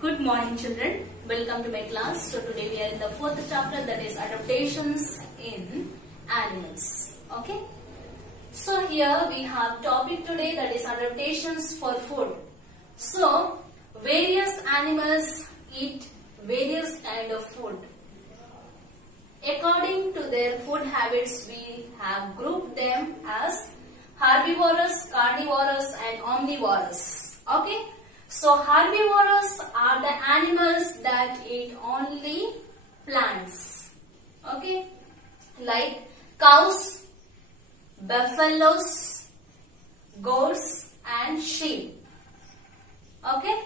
Good morning, children. Welcome to my class. So today we are in the fourth chapter, that is adaptations in animals. Okay. So here we have topic today, that is adaptations for food. So various animals eat various kind of food. According to their food habits, we have grouped them as herbivorous, carnivorous and omnivorous. Okay. So herbivorous are the animals that eat only plants. Okay. Like cows, buffaloes, goats and sheep. Okay.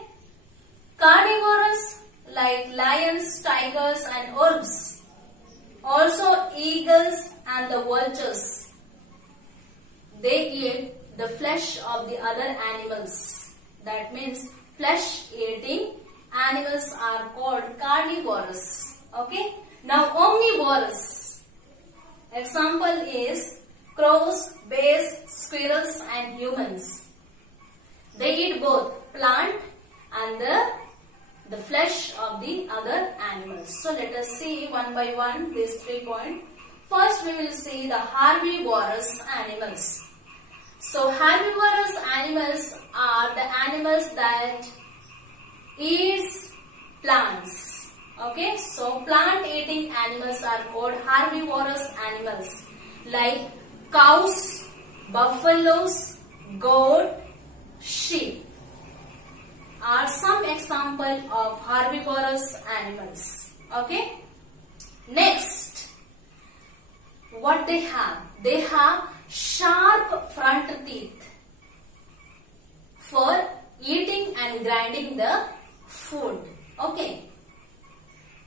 Carnivorous like lions, tigers and wolves. Also eagles and the vultures. They eat the flesh of the other animals. That means flesh eating animals are called carnivorous. Okay. Now omnivorous. Example is crows, bears, squirrels and humans. They eat both plant and the flesh of the other animals. So let us see one by one these 3 points. First we will see the herbivorous animals. So herbivorous animals are the animals that eats plants. Okay, so plant eating animals are called herbivorous animals like cows, buffaloes, goat, sheep are some example of herbivorous animals. Okay. Next, what they have? They have sharp front teeth for eating and grinding the food. Okay.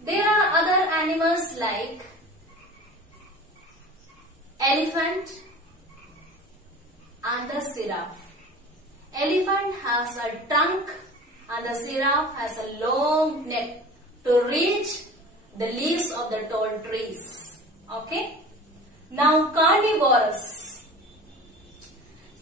There are other animals like elephant and the giraffe. Elephant has a trunk and the giraffe has a long neck to reach the leaves of the tall trees. Okay. Now carnivorous.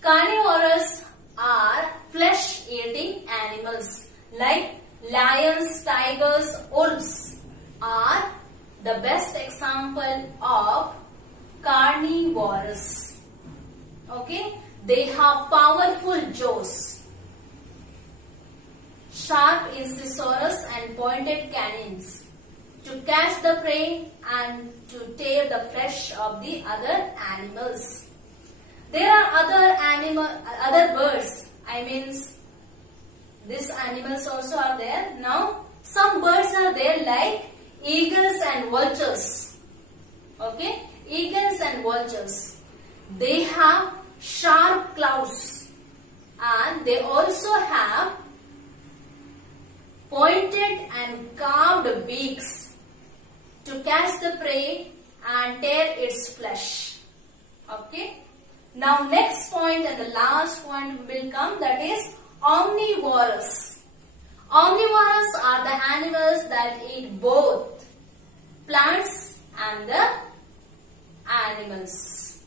Carnivorous are flesh eating animals like lions, tigers, wolves are the best example of carnivorous. Okay. They have powerful jaws, sharp incisors and pointed canines to catch the prey and to tear the flesh of the other animals. There are other birds. I mean, these animals also are there. Now, some birds are there like eagles and vultures. Okay, eagles and vultures. They have sharp claws and they also have pointed and carved beaks to catch the prey and tear its flesh. Okay. Now next point and the last point will come, that is omnivorous. Omnivorous are the animals that eat both plants and the animals.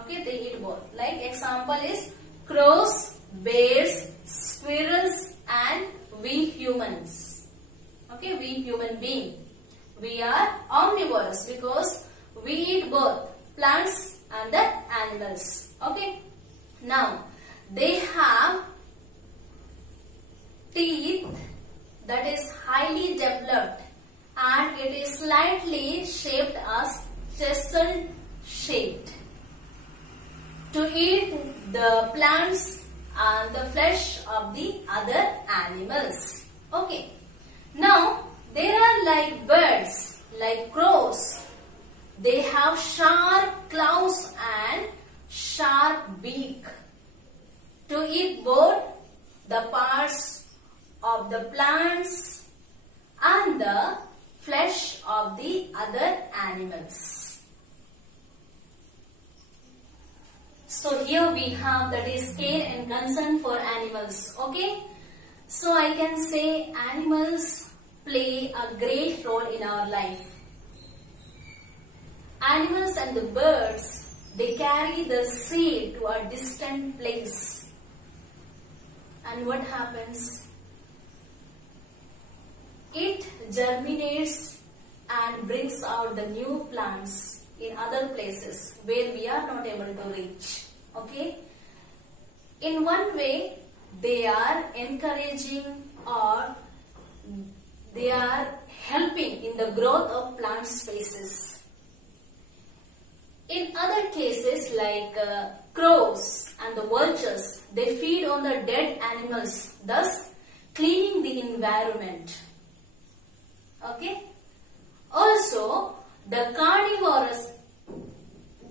Okay, they eat both. Like example is crows, bears, squirrels and we humans. Okay, we human being. We are omnivorous because we eat both plants and the animals. Okay. Now, they have teeth that is highly developed and it is slightly shaped as chisel shaped to eat the plants and the flesh of the other animals. Okay. Now, there are like birds, like crows. They have sharp claws and sharp beak to eat both the parts of the plants and the flesh of the other animals. So here we have, that is care and concern for animals. Okay. So I can say animals play a great role in our life. Animals and the birds, they carry the seed to a distant place. And what happens? it germinates and brings out the new plants in other places where we are not able to reach. Okay. In one way, they are encouraging or they are helping in the growth of plant species. In other cases like crows and the vultures, they feed on the dead animals, thus cleaning the environment. Okay. Also, the carnivores,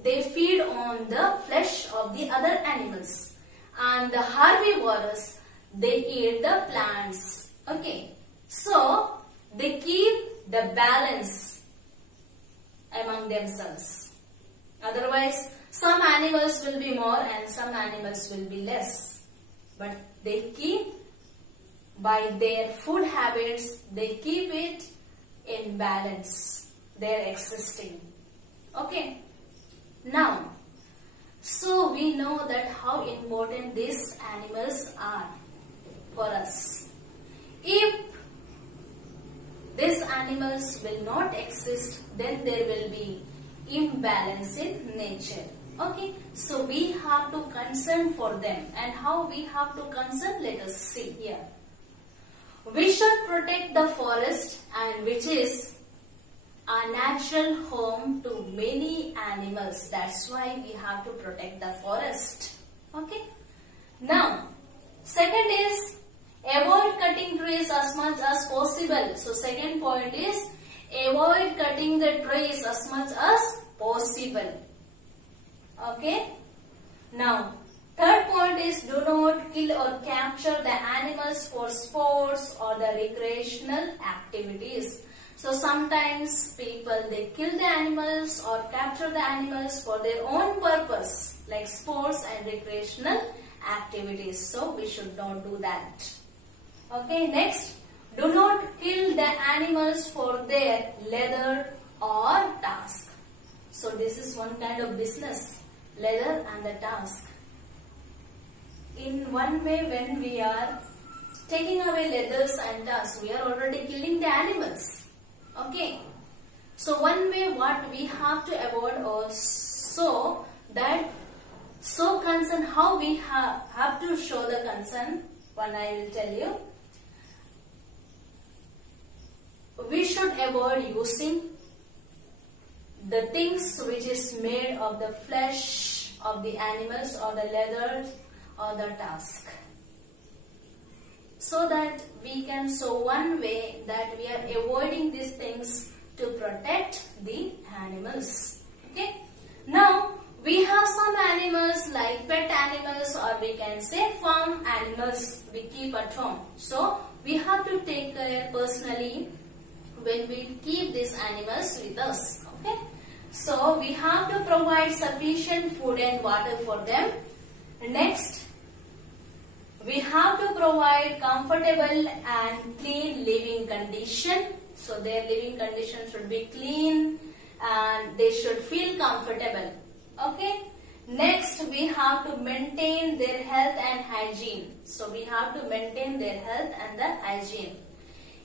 they feed on the flesh of the other animals, and the herbivores, they eat the plants. Okay. So, they keep the balance among themselves. Otherwise, some animals will be more and some animals will be less. But they keep, by their food habits, they keep it in balance. They are existing. Okay. Now, so we know that how important these animals are for us. If these animals will not exist, then there will be imbalance in nature. Okay, so we have to concern for them. And how we have to concern, let us see here. We should protect the forest, and which is a natural home to many animals. That's why we have to protect the forest. Okay. Now, second is avoid cutting trees as much as possible. So, second point is avoid cutting the trees as much as possible. Okay. Now, third point is do not kill or capture the animals for sports or the recreational activities. So, sometimes people, they kill the animals or capture the animals for their own purpose, like sports and recreational activities. So, we should not do that. Okay, next, do not kill the animals for their leather or tusk. So, this is one kind of business, leather and the tusk. In one way, when we are taking away leathers and tusks, we are already killing the animals. Okay. So, one way what we have to avoid also that so concern, how we have to show the concern, one I will tell you. We should avoid using the things which is made of the flesh of the animals or the leather or the tusk. So that we can, so one way that we are avoiding these things to protect the animals. Okay. Now, we have some animals like pet animals, or we can say farm animals we keep at home. So, we have to take care personally when we keep these animals with us. Okay. So, we have to provide sufficient food and water for them. Next, we have to provide comfortable and clean living condition. So, their living condition should be clean and they should feel comfortable. Okay. Next, we have to maintain their health and hygiene. So, we have to maintain their health and the hygiene.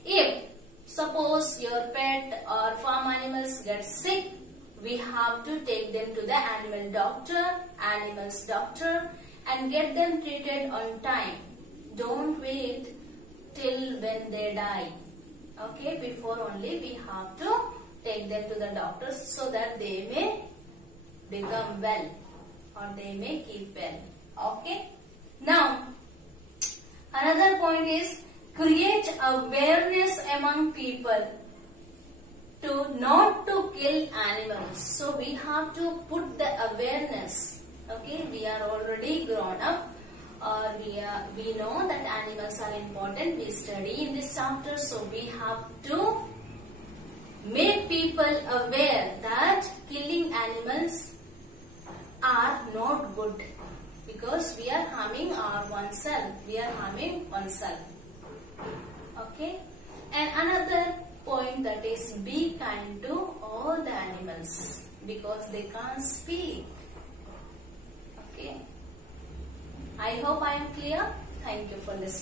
If suppose your pet or farm animals get sick, we have to take them to the animals doctor and get them treated on time. Don't wait till when they die. Okay, before only we have to take them to the doctors so that they may become well or they may keep well. Okay. Now, another point is create awareness among people to not to kill animals. So, we have to put the awareness. Okay, we are already grown up, or we know that animals are important. We study in this chapter, so we have to make people aware that killing animals are not good, because we are harming our oneself. We are harming oneself. Okay, and another point, that is be kind to all the animals because they can't speak. Okay. I hope I am clear. Thank you for listening.